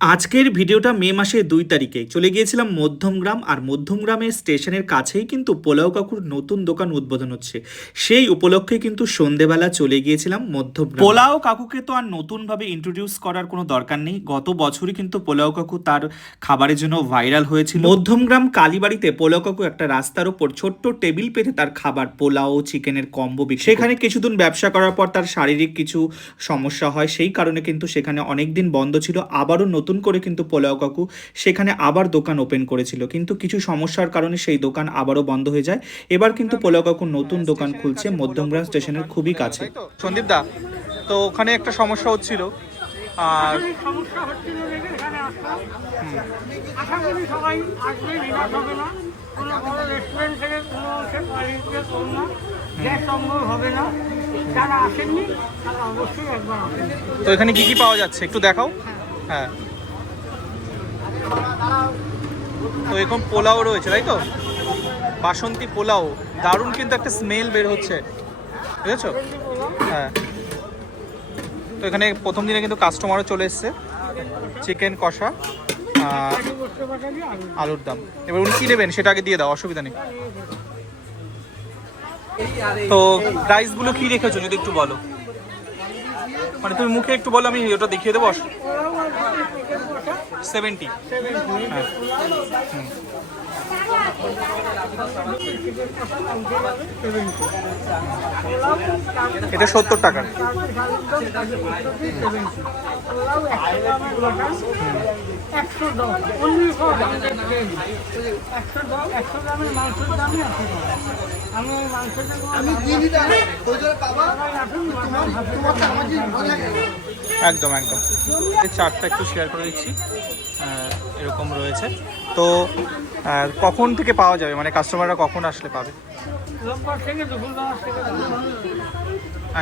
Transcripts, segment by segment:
আজকের ভিডিওটা মে মাসের 2 তারিখে চলে গিয়েছিলাম মধ্যমগ্রাম। আর মধ্যমগ্রামের স্টেশনের কাছেই কিন্তু পোলাও কাকুর নতুন দোকান উদ্বোধন হচ্ছে। সেই উপলক্ষে কিন্তু সন্ধেবেলা চলে গিয়েছিলাম মধ্যমগ্রাম। পোলাও কাকুকে তো আর নতুনভাবে ইন্ট্রোডিউস করার কোনো দরকার নেই, গত বছরই কিন্তু পোলাও কাকু তার খাবারের জন্য ভাইরাল হয়েছিল। মধ্যমগ্রাম কালীবাড়িতে পোলাও কাকু একটা রাস্তার উপর ছোট্ট টেবিল পেতে তার খাবার পোলাও চিকেনের কম্বো বিক্রি। সেখানে কিছুদিন ব্যবসা করার পর তার শারীরিক কিছু সমস্যা হয়, সেই কারণে কিন্তু সেখানে অনেকদিন বন্ধ ছিল। আবারও নতুন করে কিন্তু পোলাও কাকু সেখানে আবার দোকান ওপেন করেছিল, কিন্তু কিছু সমস্যার কারণে সেই দোকান আবারও বন্ধ হয়ে যায়। এবার কিন্তু পোলাও কাকু নতুন দোকান খুলছে মধ্যমগ্রাম স্টেশনের খুবই কাছে। সন্দীপ দা, তো ওখানে একটা সমস্যা হচ্ছিল, আর সমস্যা হচ্ছিল দেখে এখানে আসলাম। আশা করি সবাই আসবে, নিরাশ হবে না। কোনো বড় রেস্টুরেন্ট থেকে কোনো অংশে কোয়ালিটিতে কম না, গ্যাস সম্ভব হবে না। যারা আসেননি তারা অবশ্যই একবার আসেন। তো এখানে কি কি পাওয়া যাচ্ছে একটু দেখাও। হ্যাঁ, তো এখন পোলাও রয়েছে, তাই তো? বাসন্তী পোলাও, দারুণ কিন্তু একটা স্মেল বের হচ্ছে, বুঝেছো? হ্যাঁ, তো এখানে প্রথম দিনে কিন্তু কাস্টমারও চলে এসছে। চিকেন কষা আর আলুর দাম। এবার উনি কি নেবেন সেটা আগে দিয়ে দাও, অসুবিধা নেই। তো প্রাইসগুলো কি রেখেছো যদি একটু বলো, মানে তুমি মুখে একটু বলো, আমি ওটা দেখিয়ে দেবো। 70। হ্যাঁ, এটা 70 টাকা। একদম একদম, এই চারটা একটু শেয়ার করে দিচ্ছি। এরকম রয়েছে। তো কখন থেকে পাওয়া যাবে, মানে কাস্টমাররা কখন আসলে পাবে?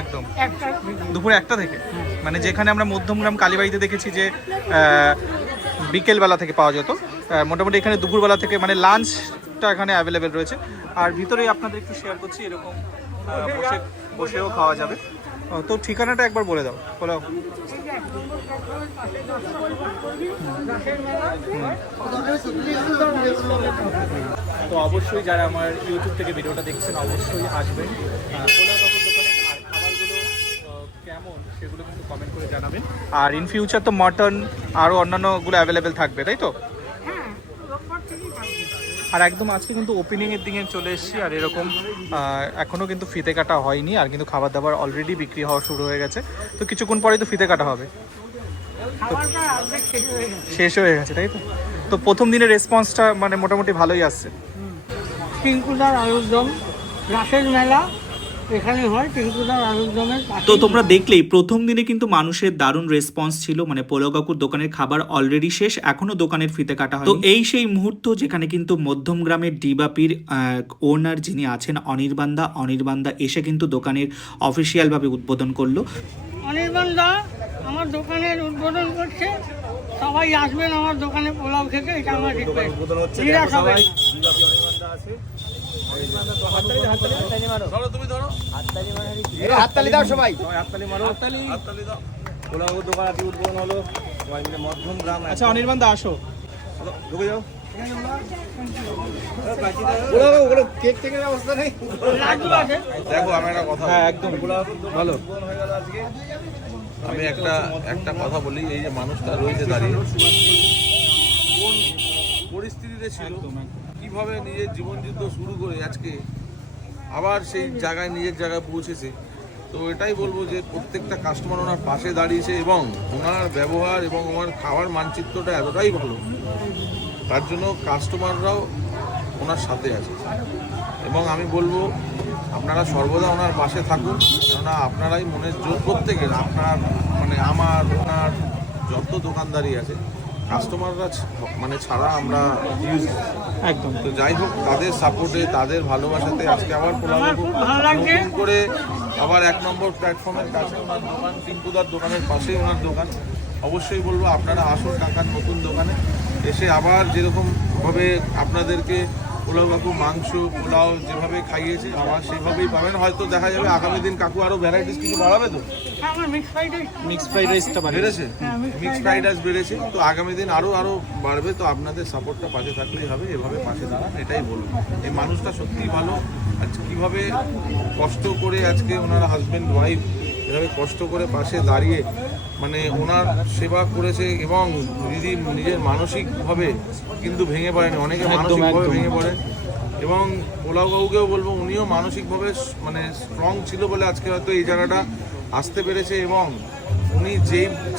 একদম দুপুর 1টা থেকে, মানে যেখানে আমরা মধ্যমগ্রাম কালীবাড়িতে দেখেছি যে বিকেলবেলা থেকে পাওয়া যেত, মোটামুটি এখানে দুপুরবেলা থেকে, মানে লাঞ্চটা এখানে অ্যাভেলেবেল রয়েছে। আর ভিতরেই আপনাদের একটু শেয়ার করছি, এরকম বসেও খাওয়া যাবে। তো ঠিকানাটা একবার বলে দাও, বলো। তো অবশ্যই যারা আমার ইউটিউব থেকে ভিডিওটা দেখছেন অবশ্যই আসবেন পোলাও কাকুর দোকানে। আর খাবারগুলো কেমন সেগুলো কিন্তু কমেন্ট করে জানাবেন। আর ইন ফিউচার তো মটন আরও অন্যান্যগুলো অ্যাভেলেবেল থাকবে, তাই তো? আর একদম আজকে কিন্তু ওপেনিংয়ের দিকে চলে এসেছি। আর এরকম এখনও কিন্তু ফিতে কাটা হয়নি, আর কিন্তু খাবার দাবার অলরেডি বিক্রি হওয়া শুরু হয়ে গেছে। তো কিছুক্ষণ পরেই তো ফিতে কাটা হবে, শেষ হয়ে গেছে, তাই তো? তো প্রথম দিনের রেসপন্সটা মানে মোটামুটি ভালোই আসছে। টিঙ্কুদার আলুর দম, রাসের মেলা এখানে হয়, টিঙ্কুদার আলুর দমের। তো তোমরা দেখলেই প্রথম দিনে কিন্তু মানুষের দারুণ রেসপন্স ছিল, মানে পোলাও কাকুর দোকানের খাবার অলরেডি শেষ, এখনো দোকানের ফিতে কাটা হয়। তো এই সেই মুহূর্ত যেখানে কিন্তু মধ্যমগ্রামের ডিবাপির ওনার যিনি আছেন অনির্বাণদা এসে কিন্তু দোকানের অফিসিয়াল ভাবে উদ্বোধন করলো। অনির্বাণদা আমার দোকানের উদ্বোধন করছে, সবাই আসবেন আমার দোকানে পোলাও খেতে, এটা আমার রিকোয়েস্ট। নিরাশ হবে না। হাততালি দাও সবাই, হাততালি মারো, হাততালি দাও। পোলাও দোকান আজকে উদ্বোধন হলো, সবাই মিলে মধ্যমগ্রাম। আচ্ছা অনির্বাণ দা আসো, ঢুকে যাও। কেক টেকের ব্যবস্থা নেই, দেখো আমি একটা কথা, হ্যাঁ একদম ভালো। আমি একটা কথা বলি, এই যে মানুষটা রয়েছে দাঁড়িয়ে, কোন পরিস্থিতিতে ছিল, কিভাবে নিজের জীবন যুদ্ধ শুরু করে আজকে আবার সেই জায়গায় নিজের জায়গায় পৌঁছেছে। তো এটাই বলবো যে প্রত্যেকটা কাস্টমার ওনার পাশে দাঁড়িয়েছে, এবং ওনার ব্যবহার এবং ওনার খাওয়ার মানচিত্রটা এতটাই ভালো, তার জন্য কাস্টমাররাও ওনার সাথে আছে। এবং আমি বলবো আপনারা সর্বদা ওনার পাশে থাকুন, কেননা আপনারাই মনের জোর, প্রত্যেকের, আপনার মানে আমার, ওনার যত দোকানদারি আছে, কাস্টমাররা মানে ছাড়া আমরা একদম। তো যাই হোক, তাদের সাপোর্টে, তাদের ভালোবাসাতে আজকে আবার পোলাও নতুন করে আবার 1 নম্বর প্ল্যাটফর্মের কাছে ওনার দোকান, টিঙ্কুদার দোকানের পাশেই ওনার দোকান। অবশ্যই বলবো আপনারা আসুন কাকার নতুন দোকানে, এসে আবার যেরকমভাবে আপনাদেরকে পোলাও কাকু মাংস পোলাও যেভাবে খাইয়েছে আমার সেভাবেই পাবেন। হয়তো দেখা যাবে আগামী দিন কাকু আরো ভ্যারাইটিস কিছু বাড়াবে তো। হ্যাঁ, আমার mix fried rice mixed fried রাইসটা বেড়েছে, mixed মিক্স ফ্রাইড রাইস বেড়েছে, তো আগামী দিন আরো বাড়বে। তো আপনাদের সাপোর্টটা পাশে থাকলেই হবে, এভাবে পাশে দাঁড়ান, এটাই বলবো। এই মানুষটা সত্যিই ভালো। আজকে কিভাবে কষ্ট করে আজকে ওনারা হাজবেন্ড ওয়াইফ এভাবে কষ্ট করে পাশে দাঁড়িয়ে মানে ওনার সেবা করেছে, এবং দিদি নিজের মানসিকভাবে কিন্তু ভেঙে পড়েনি, অনেকে মানসিকভাবে ভেঙে পড়ে। এবং পোলাও বাবুকেও বলবো উনিও মানসিকভাবে মানে স্ট্রং ছিল বলে আজকে হয়তো এই জায়গাটা আসতে পেরেছে, এবং উনি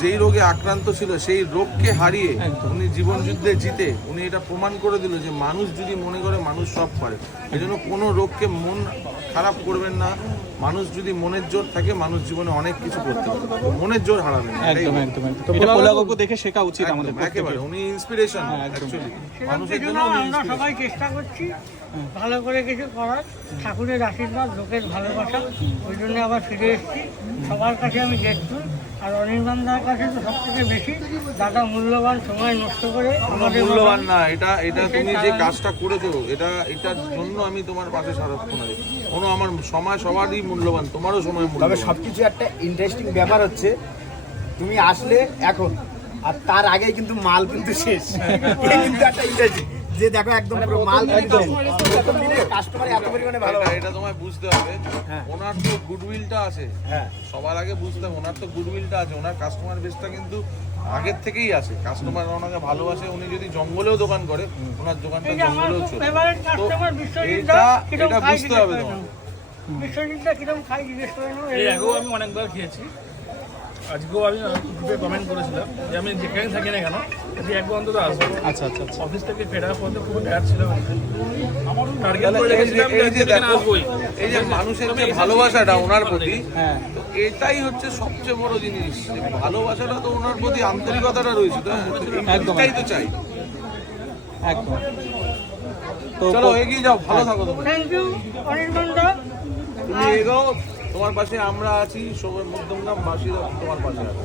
যেই রোগে আক্রান্ত ছিল সেই রোগকে হারিয়ে উনি জীবন যুদ্ধে জিতে উনি এটা প্রমাণ করে দিল যে মানুষ যদি মনে করে মানুষ সব পারে। এই জন্য কোনো রোগকে মন খারাপ করবেন না। মানুষ যদি মনের জোর থাকে মানুষ জীবনে অনেক কিছু করতে পারে, তো মনের জোর হারাবেন না। একদম একদম একদম। এটা পোলাও কাকু দেখে শেখা উচিত আমাদের একদম, একেবারে উনি ইন্সপিরেশন অ্যাকচুয়ালি মানুষের জন্য উনি আমরা inspiration। সবাই চেষ্টা করছি ভালো করে কিছু করার, ঠাকুরের আশীর্বাদ, লোকের ভালোবাসা, ওই জন্য আবার ফিরে এসেছি। সবার কাছে আমি গ্রেটফুল, আর অনির্বাণদার কাছে তো সব থেকে বেশি। দাদা মূল্যবান সময় নষ্ট করে আমাদের মূল্যবান না, এটা তুমি যে কাজটা করেছো এটার জন্য আমি তোমার পাশে সারাক্ষণ আছি। কোনো আমার সময় সবারই মূল্যবান, তোমারও সময় তবে মূল্যবান। সবকিছু একটা ইন্টারেস্টিং ব্যাপার হচ্ছে, তুমি আসলে এখন আর তার আগেই কিন্তু মাল কিন্তু শেষ। এটা কিন্তু একটা ইন্টারেস্টিং যে দেখো একদম পুরো মাল কিন্তু প্রথম দিনে কাস্টমার এত পরিমাণে ভালো। এটা তোমায় বুঝতে হবে, ওনার তো গুডউইলটা আছে। হ্যাঁ, সবার আগে বুঝতে হবে ওনার তো গুডউইলটা আছে, ওনার কাস্টমার বেসটা কিন্তু আগের থেকেই আছে। কাস্টমার ওনাকে ভালোবাসে, উনি যদি জঙ্গলেও দোকান করে ওনার দোকানটা এই যে আমার জঙ্গলেও খুব চলে। ফেভারিট তো কাস্টমার বিশ্বজিৎ এটা দা, কিরকম এটা খাই বুঝতে জিজ্ঞেস হবে করে তোমার। নেবো। বিশ্বজিৎ দা কিরকম খাই জিজ্ঞেস করে নেবো। এর আগেও আমি অনেকবার খেয়েছি, আজকেও আমি গ্রুপে কমেন্ট করেছিলাম যে আমি যেখানে থাকি না কেন যদি একবার অন্তত আসবো। আচ্ছা আচ্ছা আচ্ছা। অফিস থেকে ফেরার পথে খুব টায়ার ছিল, আমারও টার্গেট তাহলে করে রেখেছিলাম যে এই যে এখানে দেখো, আসবোই। এই যে মানুষের যে ভালোবাসাটা ওনার প্রতি, হ্যাঁ তো এটাই হচ্ছে সবচেয়ে বড় জিনিস। যে ভালোবাসাটা তো ওনার প্রতি আন্তরিকতাটা রয়েছে, তো হ্যাঁ, তো একদম, এটাই তো চাই। একদম। তো চলো এগিয়ে যাও, ভালো থাকো তুমি। থ্যাংক ইউ অনির্বাণ দা। তুমি এগোও, তোমার পাশে আমরা আছি, সবাই মধ্যমগ্রাম বাসীরা তোমার পাশে আছে,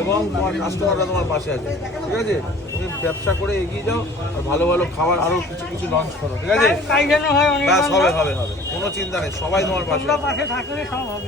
এবং তোমার কাস্টমাররা তোমার পাশে আছে। ঠিক আছে, তুমি ব্যবসা করে এগিয়ে যাও, আর ভালো ভালো খাবার আরো কিছু কিছু লঞ্চ করো। ঠিক আছে, তাই যেন হয় ব্যাস অনির্বাণ দা। হবে, কোনো চিন্তা নেই, সবাই তোমার পাশে তোমরা আছে। পাশে থাকলে সব হবে।